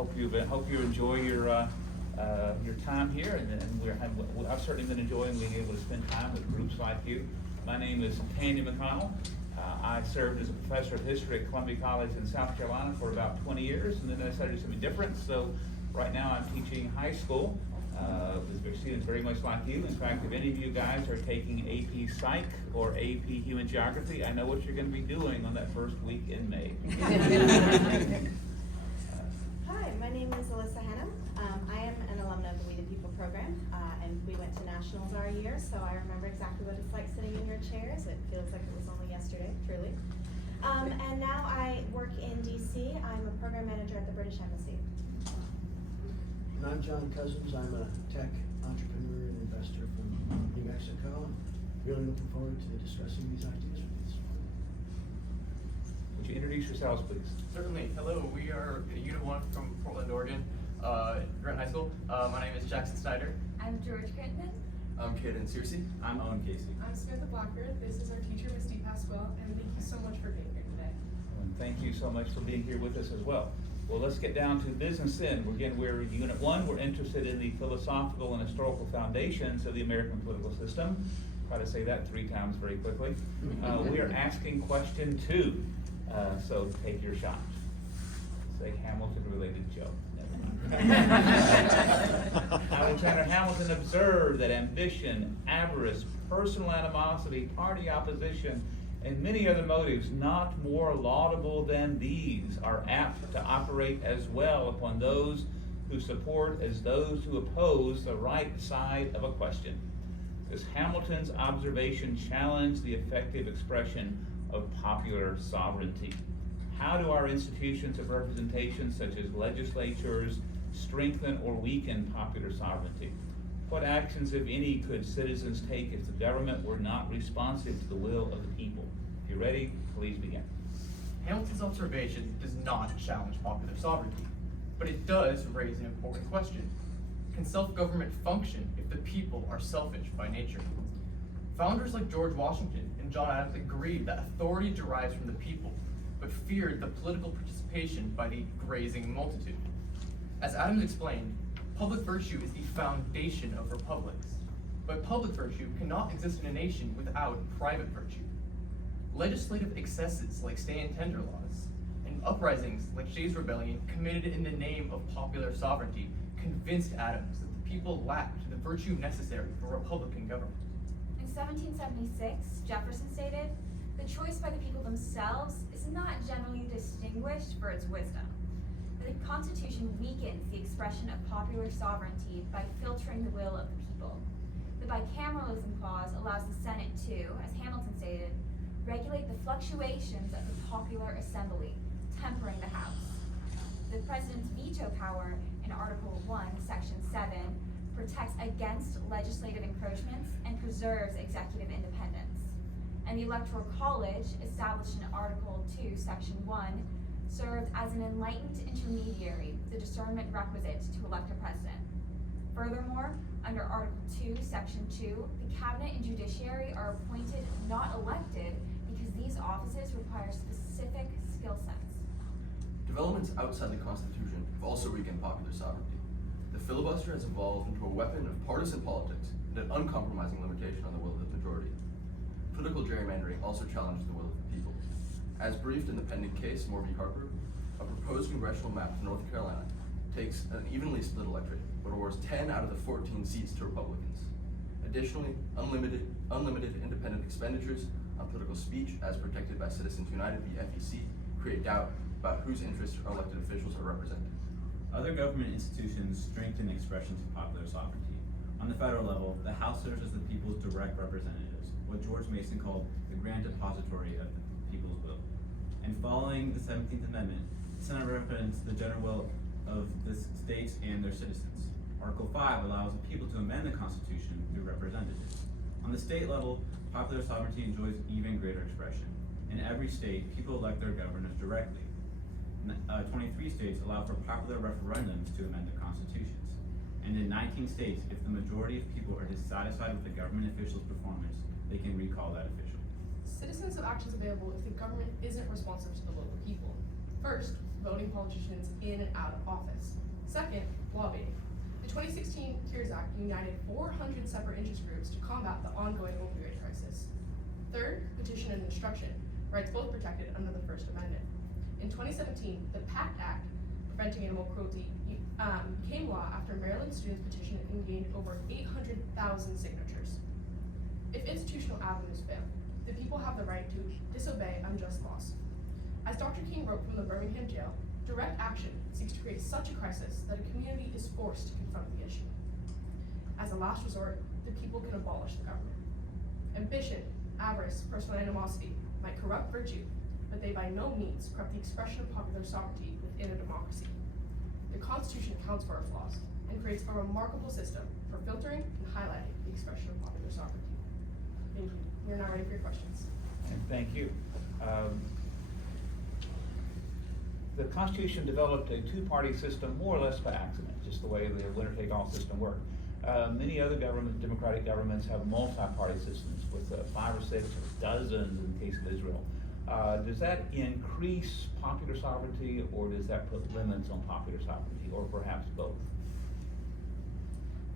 hope you enjoy your time here, and I've certainly been enjoying being able to spend time with groups like you. My name is Tandy McConnell. I served as a professor of history at Columbia College in South Carolina for about 20 years, and then I decided to do something different. So right now I'm teaching high school with students very much like you. In fact, if any of you guys are taking AP Psych or AP Human Geography, I know what you're going to be doing on that first week in May. Hi, my name is Alyssa Hannum. I am an alumna of the We the People program, and we went to nationals our year, so I remember exactly what it's like sitting in your chairs. It feels like it was only yesterday, truly. And now I work in DC. I'm a program manager at the British Embassy. And I'm John Cousins. I'm a tech entrepreneur and investor from New Mexico. I'm really looking forward to discussing these ideas with you this morning. Would you introduce yourselves, please? Certainly. Hello, we are Unit 1 from Portland, Oregon, Grant High School. My name is Jackson Snyder. I'm George Crittenden. I'm Kaden Searcy. I'm Owen Casey. I'm Samantha Blackford. This is our teacher, Ms. Dee Pasquale, and thank you so much for being here today. And thank you so much for being here with us as well. Well, let's get down to business then. We're Unit 1. We're interested in the philosophical and historical foundations of the American political system. Try to say that 3 times very quickly. We are asking question 2. So take your shot. Say Hamilton-related joke. Alexander Hamilton observed that ambition, avarice, personal animosity, party opposition, and many other motives not more laudable than these are apt to operate as well upon those who support as those who oppose the right side of a question. Does Hamilton's observation challenge the effective expression of popular sovereignty? How do our institutions of representation, such as legislatures, strengthen or weaken popular sovereignty? What actions, if any, could citizens take if the government were not responsive to the will of the people? If you're ready, please begin. Hamilton's observation does not challenge popular sovereignty, but it does raise an important question. Can self-government function if the people are selfish by nature? Founders like George Washington and John Adams agreed that authority derives from the people, but feared the political participation by the grazing multitude. As Adams explained, public virtue is the foundation of republics, but public virtue cannot exist in a nation without private virtue. Legislative excesses like stay-and-tender laws and uprisings like Shays' Rebellion committed in the name of popular sovereignty convinced Adams that the people lacked the virtue necessary for republican government. In 1776, Jefferson stated, "The choice by the people themselves is not generally distinguished for its wisdom. The Constitution weakens the expression of popular sovereignty by filtering the will of the people. The bicameralism clause allows the Senate to, as Hamilton stated, regulate the fluctuations of the popular assembly, tempering the House. The president's veto power in Article 1, Section 7, protects against legislative encroachments and preserves executive independence. And the Electoral College, established in Article 2, Section 1, served as an enlightened intermediary, the discernment requisite to elect a president. Furthermore, under Article 2, Section 2, the cabinet and judiciary are appointed, not elected, because these offices require specific skill sets." Developments outside the Constitution have also weakened popular sovereignty. The filibuster has evolved into a weapon of partisan politics and an uncompromising limitation on the will of the majority. Political gerrymandering also challenges the will of the people. As briefed in the pending case, Moore v. Harper, a proposed congressional map for North Carolina takes an evenly split electorate, but awards 10 out of the 14 seats to Republicans. Additionally, unlimited independent expenditures on political speech, as protected by Citizens United v. FEC, create doubt about whose interests our elected officials are represented. Other government institutions strengthen expressions of popular sovereignty. On the federal level, the House serves as the people's direct representatives, what George Mason called the grand depository of the people's will. And following the 17th Amendment, the Senate represents the general will of the states and their citizens. Article 5 allows the people to amend the Constitution through representatives. On the state level, popular sovereignty enjoys even greater expression. In every state, people elect their governors directly. 23 states allow for popular referendums to amend the constitutions. And in 19 states, if the majority of people are dissatisfied with the government official's performance, they can recall that official. Citizens have actions available if the government isn't responsive to the will of the people. First, voting politicians in and out of office. Second, lobbying. The 2016 CARES Act united 400 separate interest groups to combat the ongoing opioid crisis. Third, petition and instruction, rights both protected under the First Amendment. In 2017, the PACT Act, Preventing Animal Cruelty, became law after Maryland students petitioned and gained over 800,000 signatures. If institutional avenues fail, the people have the right to disobey unjust laws. As Dr. King wrote from the Birmingham jail, direct action seeks to create such a crisis that a community is forced to confront the issue. As a last resort, the people can abolish the government. Ambition, avarice, personal animosity might corrupt virtue, but they by no means corrupt the expression of popular sovereignty within a democracy. The Constitution accounts for our flaws and creates a remarkable system for filtering and highlighting the expression of popular sovereignty. Thank you. We're now ready for your questions. And thank you. The Constitution developed a two-party system more or less by accident, just the way the winner-take-all system worked. Many other governments, democratic governments, have multi-party systems with 5 or 6 or dozens in the case of Israel. Does that increase popular sovereignty, or does that put limits on popular sovereignty, or perhaps both?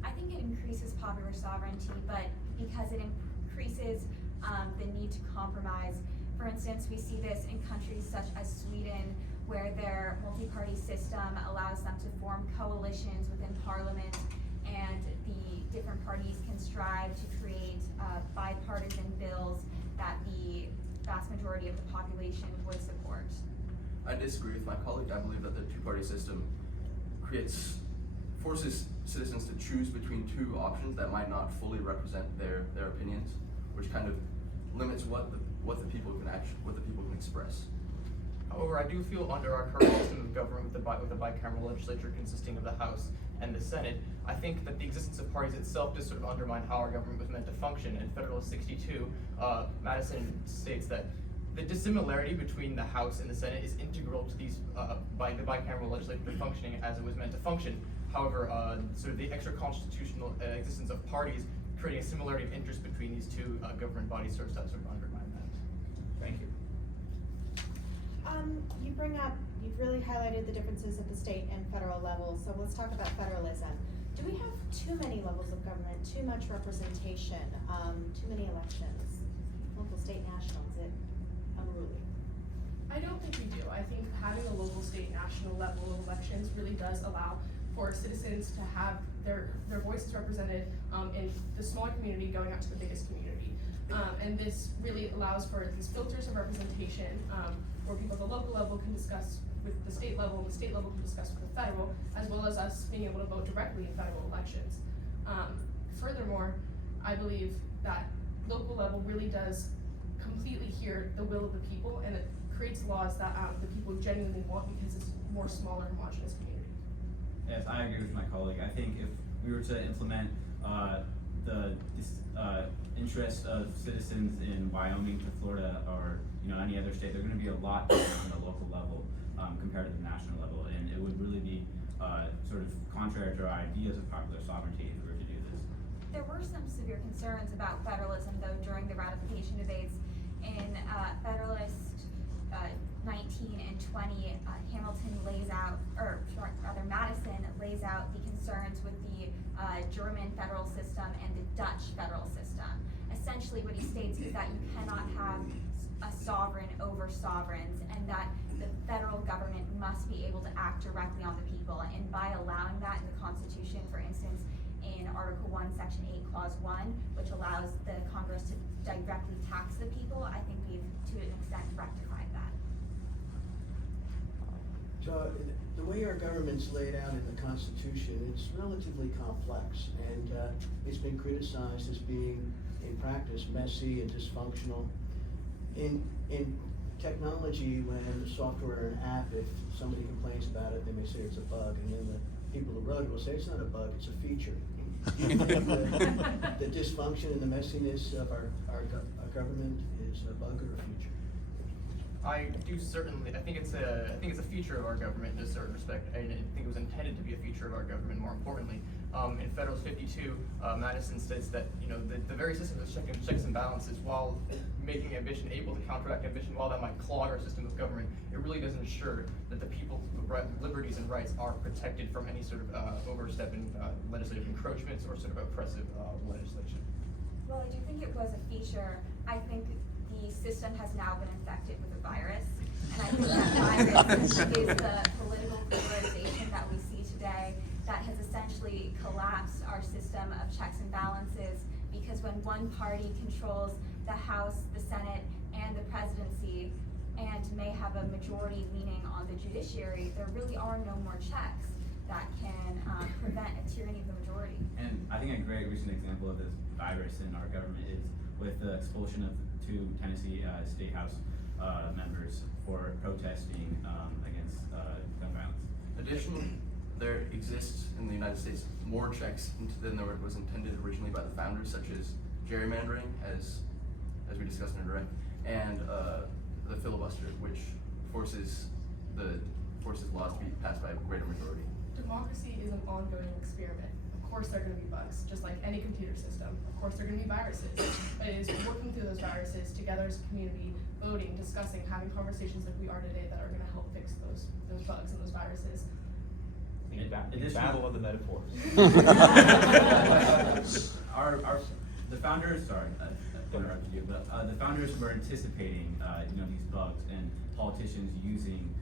I think it increases popular sovereignty, but because it increases the need to compromise. For instance, we see this in countries such as Sweden, where their multi-party system allows them to form coalitions within parliament, and the different parties can strive to create bipartisan bills that the vast majority of the population would support. I disagree with my colleague. I believe that the two-party system forces citizens to choose between two options that might not fully represent their opinions, which kind of limits what the people can express. However, I do feel under our current system of government with the bicameral legislature consisting of the House and the Senate, I think that the existence of parties itself does sort of undermine how our government was meant to function. In Federalist 62, Madison states that the dissimilarity between the House and the Senate is integral to the bicameral legislature functioning as it was meant to function. However, sort of the extra constitutional existence of parties creating a similarity of interest between these two government bodies starts to sort of undermine that. Thank you. You've really highlighted the differences at the state and federal level, so let's talk about federalism. Do we have too many levels of government, too much representation, too many elections, local, state, national? Is it unruly? I don't think we do. I think having a local, state, national level of elections really does allow for citizens to have their voices represented in the smaller community going out to the biggest community. And this really allows for these filters of representation where people at the local level can discuss with the state level, and the state level can discuss with the federal, as well as us being able to vote directly in federal elections. Furthermore, I believe that local level really does completely hear the will of the people, and it creates laws that the people genuinely want because it's a more smaller, homogenous community. Yes, I agree with my colleague. I think if we were to implement the interest of citizens in Wyoming to Florida or any other state, they're going to be a lot different on the local level compared to the national level, and it would really be sort of contrary to our ideas of popular sovereignty if we were to do this. There were some severe concerns about federalism, though, during the ratification debates. In Federalist 19 and 20, Madison lays out the concerns with the German federal system and the Dutch federal system. Essentially, what he states is that you cannot have a sovereign over sovereigns, and that the federal government must be able to act directly on the people. And by allowing that in the Constitution, for instance, in Article 1, Section 8, Clause 1, which allows the Congress to directly tax the people, I think we've, to an extent, rectified that. So the way our government's laid out in the Constitution, it's relatively complex, and it's been criticized as being, in practice, messy and dysfunctional. In technology, when the software or an app, if somebody complains about it, they may say it's a bug, and then the people who wrote it will say it's not a bug, it's a feature. The dysfunction and the messiness of our government is a bug or a feature? I think it's a feature of our government in a certain respect, and I think it was intended to be a feature structure of our government, more importantly. In Federalist 52, Madison states that, you know, the very system of checks and balances, while making ambition able to counteract ambition, while that might clog our system of government, it really does ensure that the people's liberties and rights are protected from any sort of overstep in legislative encroachments or sort of oppressive legislation. Well, I do think it was a feature. I think the system has now been infected with a virus. And I think that virus is the political polarization that we see today that has essentially collapsed our system of checks and balances, because when one party controls the House, the Senate, and the presidency, and may have a majority leaning on the judiciary, there really are no more checks that can prevent a tyranny of the majority. And I think a great recent example of this virus in our government is with the expulsion of 2 Tennessee State House members for protesting against gun violence. Additionally, there exists in the United States more checks than there was intended originally by the founders, such as gerrymandering, as we discussed in direct, and the filibuster, which forces laws to be passed by a greater majority. Democracy is an ongoing experiment. Of course there are going to be bugs, just like any computer system. Of course there are going to be viruses. But it is working through those viruses together as a community, voting, discussing, having conversations like we are today that are going to help fix those bugs and those viruses. Battle of the metaphors. The founders, sorry, I interrupted you, but the founders were anticipating, these bugs and politicians using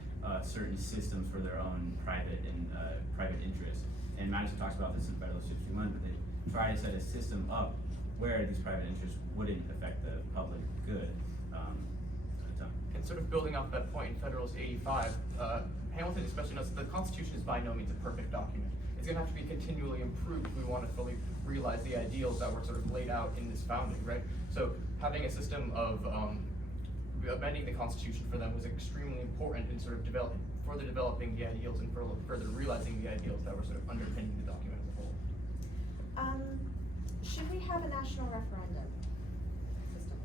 certain systems for their own private interests. And Madison talks about this in Federalist 51, but they try to set a system up where these private interests wouldn't affect the public good. And sort of building off that point in Federalist 85, Hamilton especially notes that the Constitution is by no means a perfect document. It's going to have to be continually improved if we want to fully realize the ideals that were sort of laid out in this founding, right? So having a system of amending the Constitution for them was extremely important in sort of further developing the ideals and further realizing the ideals that were sort of underpinning the document as a whole. Should we have a national referendum system?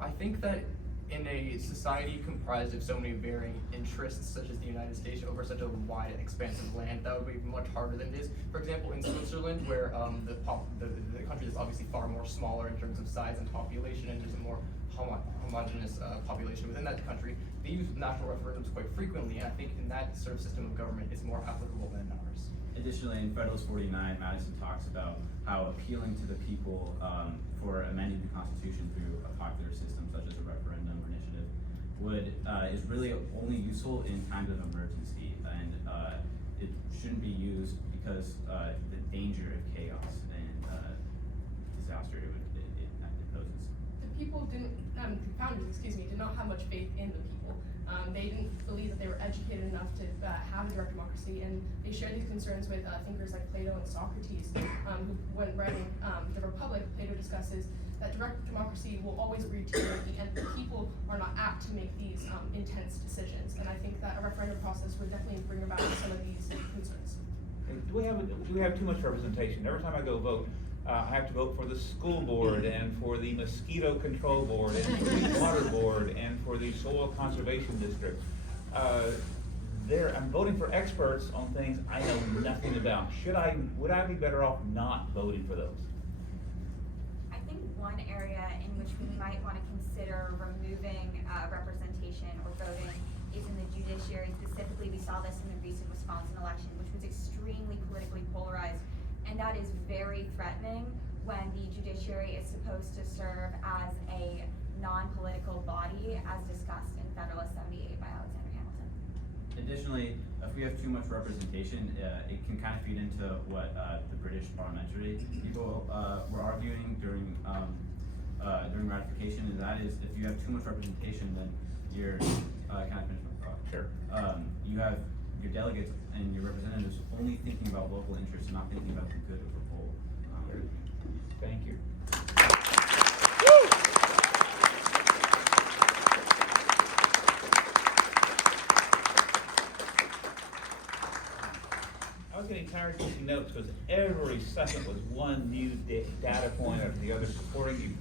I think that in a society comprised of so many varying interests, such as the United States, over such a wide, expansive land, that would be much harder than it is. For example, in Switzerland, where the country is obviously far more smaller in terms of size and population, and there's a more homogeneous population within that country, they use national referendums quite frequently, and I think in that sort of system of government is more applicable than ours. Additionally, in Federalist 49, Madison talks about how appealing to the people for amending the Constitution through a popular system such as a referendum or initiative is really only useful in times of emergency, and it shouldn't be used because the danger of chaos and disaster it poses. The founders, did not have much faith in the people. They didn't believe that they were educated enough to have a direct democracy, and they shared these concerns with thinkers like Plato and Socrates, who, when writing The Republic, Plato discusses that direct democracy will always breed tyranny, and the people are not apt to make these intense decisions. And I think that a referendum process would definitely bring about some of these concerns. Do we have too much representation? Every time I go vote, I have to vote for the school board and for the mosquito control board and for the water board and for the soil conservation district. I'm voting for experts on things I know nothing about. Would I be better off not voting for those? I think one area in which we might want to consider removing representation or voting is in the judiciary. Specifically, we saw this in the recent Wisconsin election, which was extremely politically polarized. And that is very threatening when the judiciary is supposed to serve as a non-political body, as discussed in Federalist 78 by Alexander Hamilton. Additionally, if we have too much representation, it can kind of feed into what the British parliamentary people were arguing during ratification, and that is if you have too much representation, then you're kind of finished my thought. Sure. You have your delegates and your representatives only thinking about local interests and not thinking about the good of the whole. Thank you. I was getting tired of taking notes because every second was one new data point after the other supporting you.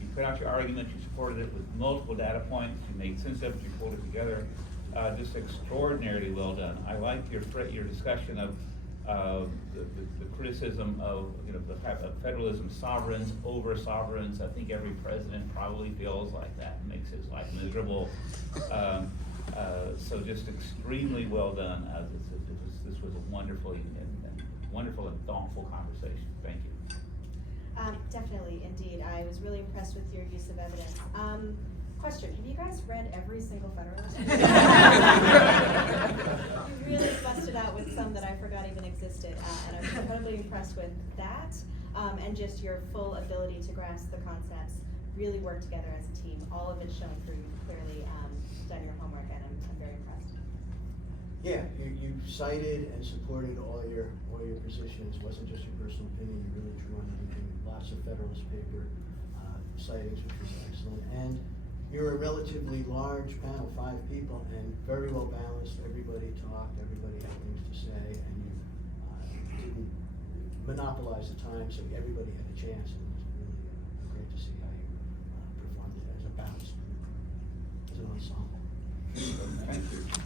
You put out your argument, you supported it with multiple data points, you made sense of it, you pulled it together. just extraordinarily well done. I liked your discussion of the criticism of, you know, the fact of federalism, sovereigns over sovereigns. I think every president probably feels like that, makes his life miserable. So just extremely well done. This was a wonderful and thoughtful conversation. Thank you. Definitely, indeed. I was really impressed with your use of evidence. Question, have you guys read every single Federalist? You really busted out with some that I forgot even existed, and I was incredibly impressed with that, and just your full ability to grasp the concepts, really work together as a team. All of it shown through. You've clearly done your homework, and I'm very impressed. Yeah, you cited and supported all your positions. It wasn't just your personal opinion, you really drew on everything. Lots of Federalist paper sightings, which was excellent. And you're a relatively large panel, 5 people, and very well balanced. Everybody talked, everybody had things to say, and you didn't monopolize the time, so everybody had a chance. And it was really great to see how you performed it as a balanced group, as an ensemble. Thank you.